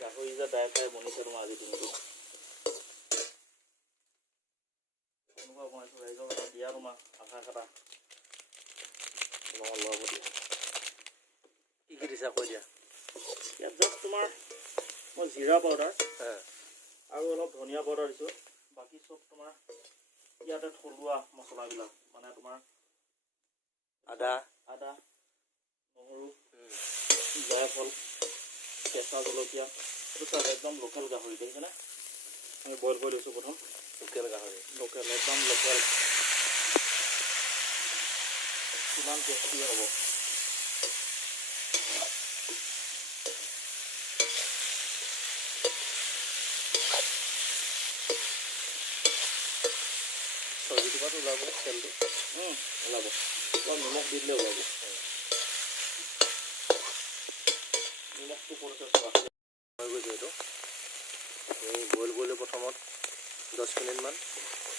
গাহৰি যে দাই খাই বনিছে তোমাৰ আজি দিনটো এনেকুৱা বনাইছোঁ ৰাইজক এটা দিয়া তোমাৰ আধা কাটা লোৱাব দিয়া কি কি দিছা কৈ দিয়া ইয়াত জাষ্ট তোমাৰ মই জিৰা পাউডাৰ আৰু অলপ ধনিয়া পাউডাৰ দিছোঁ বাকী চব তোমাৰ ইয়াতে থলুৱা মছলাবিলাক মানে তোমাৰ আদা নহৰু জায়ফল কেঁচা জলকীয়া এইটো চব একদম লোকেল গাহৰি দেখিছেনে আমি বইল কৰি লৈছোঁ প্ৰথম লোকেল গাহৰি একদম লোকেল কিমান টেষ্টি হ'ব চব্জিটোপাত ওলাব তেলটো ওলাব অলপ নিমখ দি দিলে ওলাব নিমখটো পৰিছে হৈ গৈছে এইটো এই বইল কৰিলোঁ প্ৰথমত 10 মিনিটমান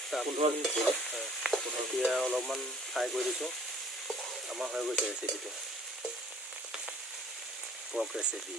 15 মিনিট এতিয়া অলপমান ফ্ৰাই কৰি দিছোঁ আমাৰ হৈ গৈছে ৰেচিপিটো পৰ্ক ৰেচিপি